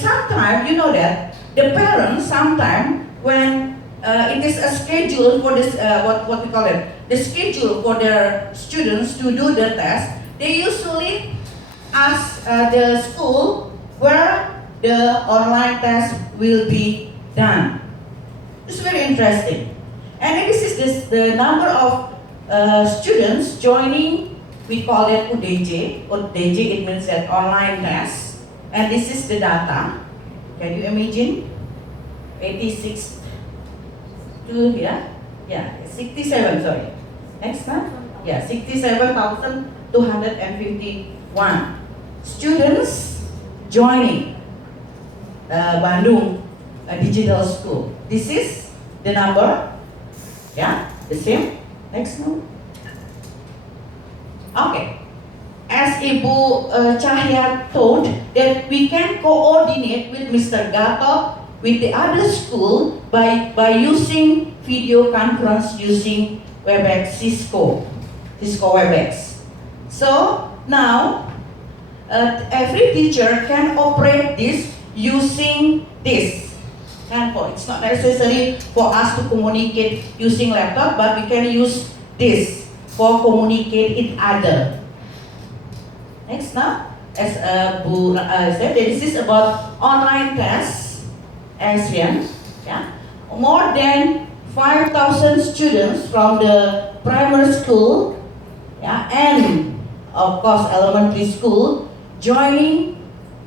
sometimes, you know that, the parents sometimes, when it is a schedule for this, what we call it, the schedule for their students to do the test, they usually ask the school where the online test will be done. It's very interesting. And this is the number of students joining. We call it UDJ. UDJ, it means that online test. And this is the data. Can you imagine? 86 to here. Yeah, 67, sorry. Next one. Yeah, 67,251 students joining Bandung Digital School. This is the number. Yeah, the same. Next one. Okay. As Ibu Cahya told, that we can coordinate with Mr. Gatot with the other school by using video conference using WebEx, Cisco WebEx. So now every teacher can operate this using this handphone. It's not necessary for us to communicate using laptop, but we can use this for communicate each other. Next now, as Bu said, this is about online tests, ASEAN. Yeah, more than 5,000 students from the primary school, yeah, and of course elementary school joining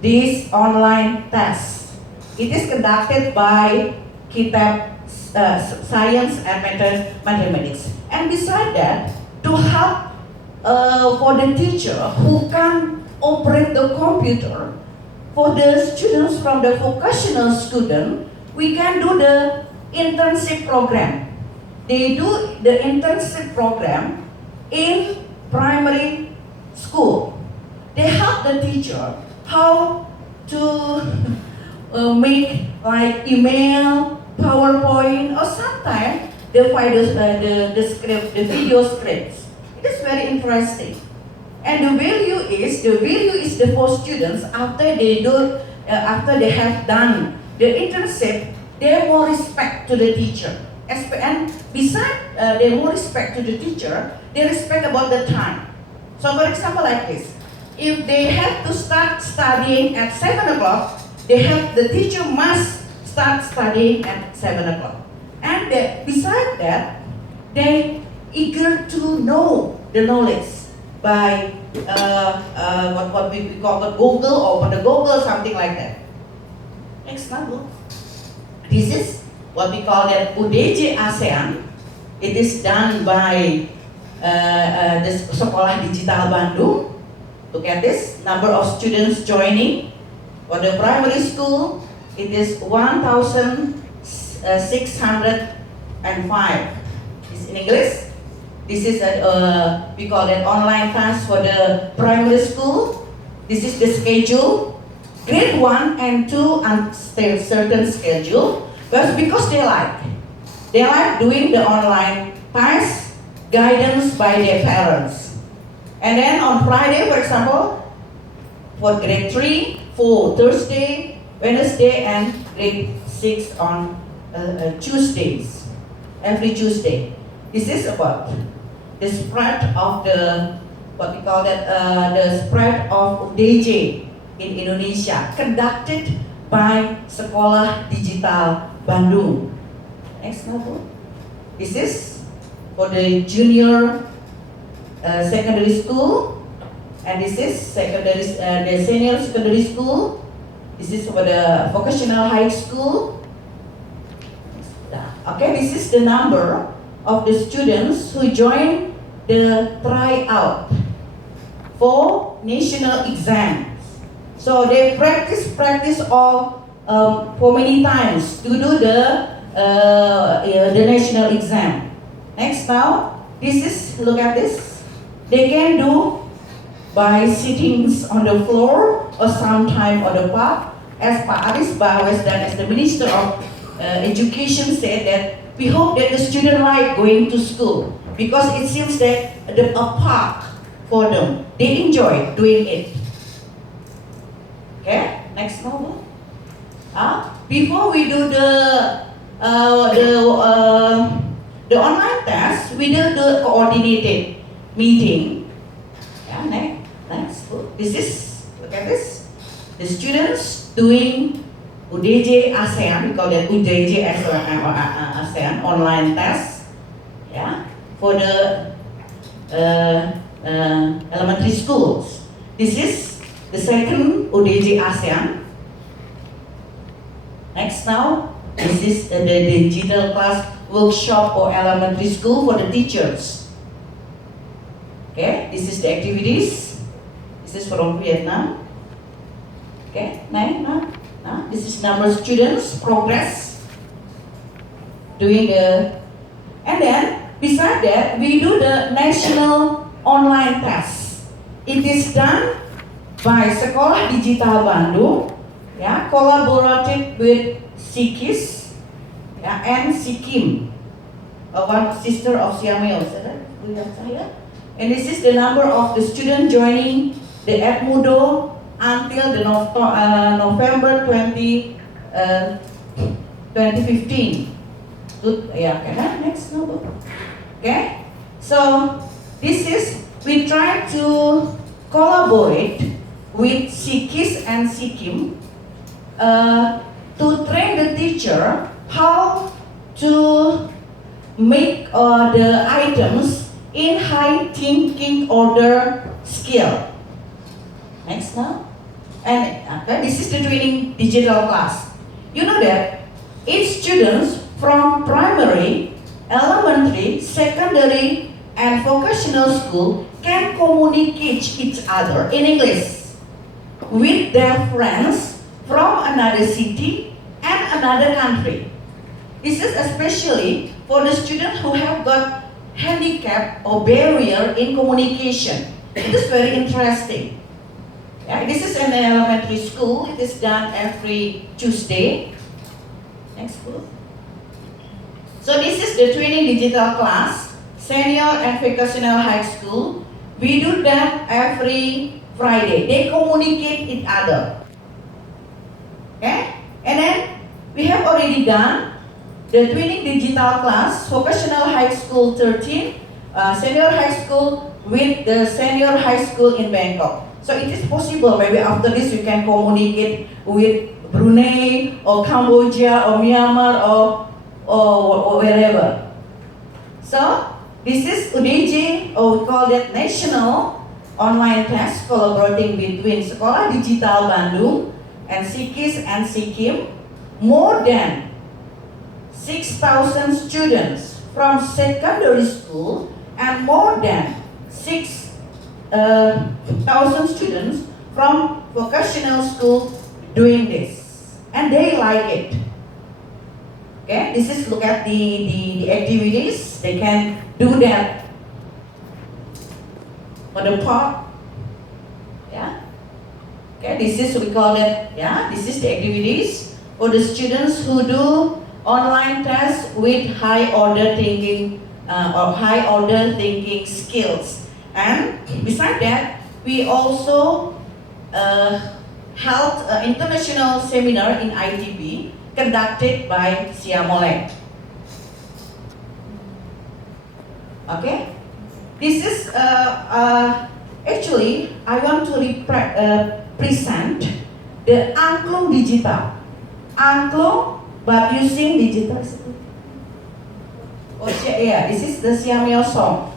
this online test. It is conducted by Kitab Science and Mathematics. And beside that, to help for the teacher who can operate the computer, for the students from the vocational student, we can do the internship program. They do the internship program in primary school. They help the teacher how to make like email, PowerPoint, or sometimes the script, the video scripts. It is very interesting. And the value is the for students after they have done the internship, they have more respect to the teacher. And besides they more respect to the teacher, they respect about the time. So for example like this, if they have to start studying at 7 o'clock, the teacher must start studying at 7 o'clock. And besides that, they eager to know the knowledge by what we call the Google or the Google, something like that. Next number. This is what we call that UDJ ASEAN. It is done by the Sekolah Digital Bandung. Look at this number of students joining. For the primary school, it is 1,605. It's in English. This is we call that online class for the primary school. This is the schedule. Grade 1 and 2 on certain schedule, but because they like doing the online class, guidance by their parents. And then on Friday, for example, for grade 3, for Thursday, Wednesday, and grade 6 on Tuesdays, every Tuesday. This is about the spread of the, what we call that, the spread of UDJ in Indonesia, conducted by Sekolah Digital Bandung. Next number. This is for the junior secondary school, and this is the senior secondary school. This is for the vocational high school. Okay, this is the number of the students who join the tryout for national exams. So they practice all for many times to do the national exam. Next now, this is, look at this. They can do by sitting on the floor or sometime on the park. As Pak Aris Bawes dan as the Minister of Education said that we hope that the student like going to school because it seems that a park for them. They enjoy doing it. Okay, next number. Before we do uh, the the online test, we do the coordinated meeting. Yeah, next. This is, look at this. The students doing UDJ ASEAN, we call that UDJ ASEAN online test. Yeah, for the elementary schools. This is the second UDJ ASEAN. Next now, this is the digital class workshop for elementary school for the teachers. Okay, this is the activities. This is from Vietnam. Okay, now, this is number of students progress doing the, and then beside that we do the national online test. It is done by Sekolah Digital Bandung, yeah, collaborated with Sikis, yeah, and Sikim, one sister of Siameo. And this is the number of the students joining the Edmudo until the November 2015. Yeah, okay, next number. Okay, so this is, we try to collaborate with Sikis and Sikim to train the teacher how to make the items in high thinking order skill. Next now. And okay, this is the training digital class. You know that each students from primary, elementary, secondary, and vocational school can communicate each other in English with their friends from another city and another country. This is especially for the students who have got handicap or barrier in communication. It is very interesting. Yeah, this is an elementary school. It is done every Tuesday. Next group. So this is the training digital class, senior and vocational high school. We do that every Friday. They communicate each other. Okay? And then we have already done the training digital class, vocational high school 13, senior high school with the senior high school in Bangkok. So it is possible, maybe after this you can communicate with Brunei or Cambodia or Myanmar or wherever. So this is UDJ, or we call that national online test collaborating between Sekolah Digital Bandung and Sikis and Sikim. More than 6,000 students from secondary school and more than 6,000 students from vocational school doing this, and they like it. Okay, this is, look at the activities. They can do that for the part. Yeah. Okay, this is, we call it, yeah, this is the activities for the students who do online tests with high order thinking or high order thinking skills. And besides that, we also held an international seminar in ITB conducted by Siamolek. Okay, this is actually I want to present the angklung digital. Angklung, but using digital. Oh yeah, this is the Siameo song.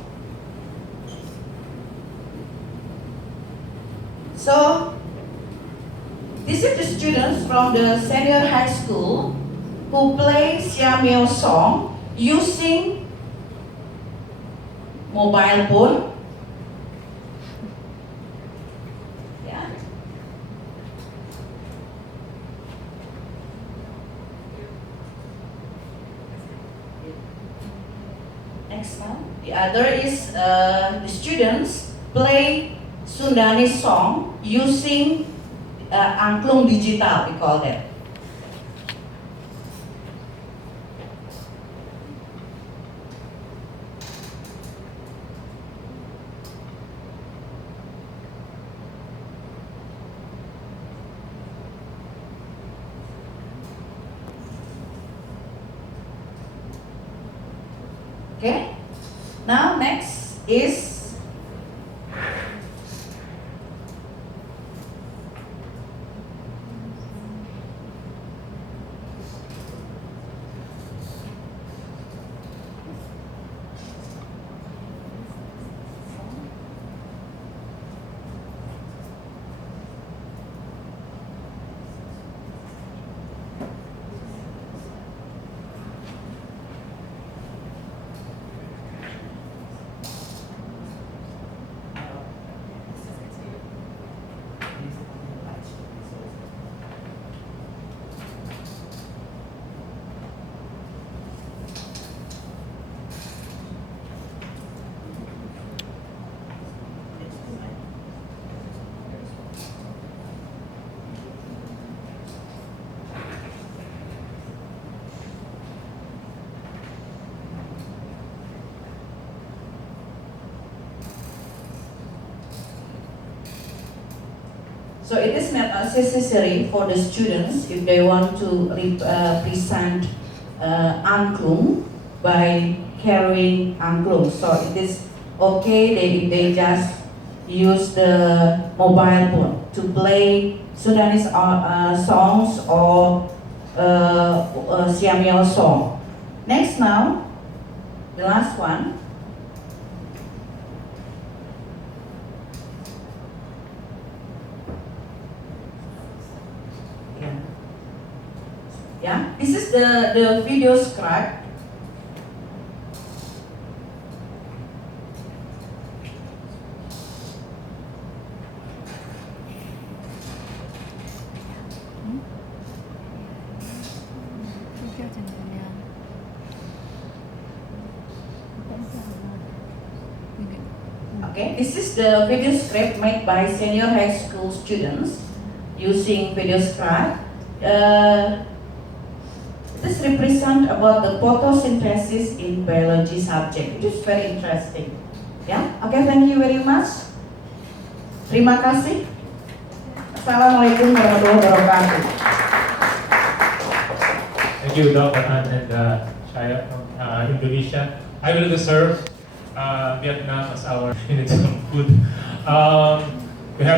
So these are the students from the senior high school who play Siameo song using mobile phone. Yeah. Next one. The other is the students play Sundanese song using angklung digital, we call that. Okay. Now next is so it is not necessary for the students if they want to present angklung by carrying angklung. So it is okay if they just use the mobile phone to play Sudanese songs or Siamese song. Next now, the last one. Yeah, this is the video script. Okay, this is the video script made by senior high school students using video script. This represent about the photosynthesis in biology subject. It is very interesting. Yeah. Okay. Thank you very much. Terima kasih. Assalamualaikum warahmatullahi wabarakatuh. Thank you, Dr. An and Shaya from Indonesia. I will serve Vietnam as our food.